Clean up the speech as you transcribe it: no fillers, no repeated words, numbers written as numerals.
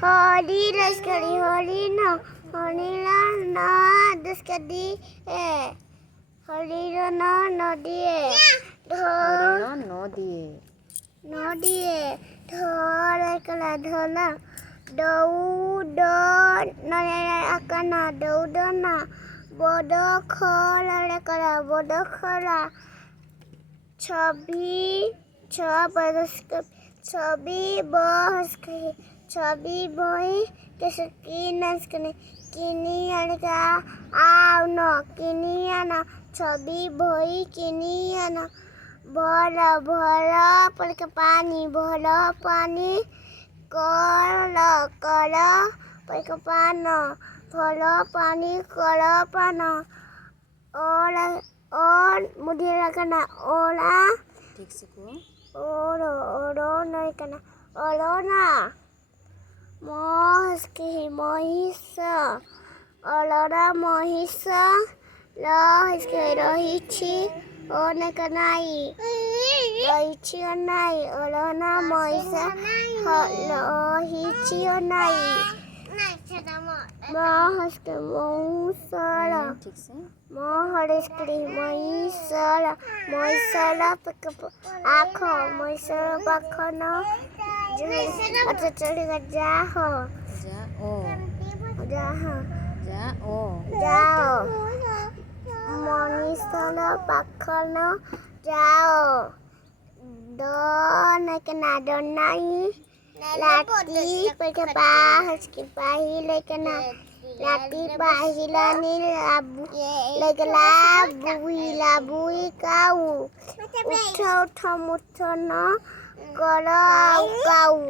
Hori leskari hori no hori no duskadi hori no nodie হরিণ নদী nodie dhora kala dhola dou do nane akana dou dona bodo khola kala bodo khola ছবি ছবি বস ছবি বই কেসে কিনাস কিনি আনকা আও ন কিনি আনা ছবি বই কিনি আনা ভরা ভরা পলকে পানি ভরা পানি কল কল পলকে পানো ভরা পানি কল পানো ওলা और मुझे लगना ओला ঠিক শিখো ओरो ओरो नहीं करना ओलो ना मोहस की मोहिसा ओलोरा मोहिसा लो इसके रोहिची ओ नहीं करनाई रोहिची और नहीं ओलो ना मोहिसा रोहिची और नहीं मोहस के मोहुसाला ঠিক সে Mohoriskri Moisala Moisala Akho Moisala Bakhono Acha chaliga jaho যাও jaho যাও jao Moisala Bakhono jao do nakena donai lati pagkabahas kipahi lekena lati bahilani labu legla bui kau utho utho muthono kala kau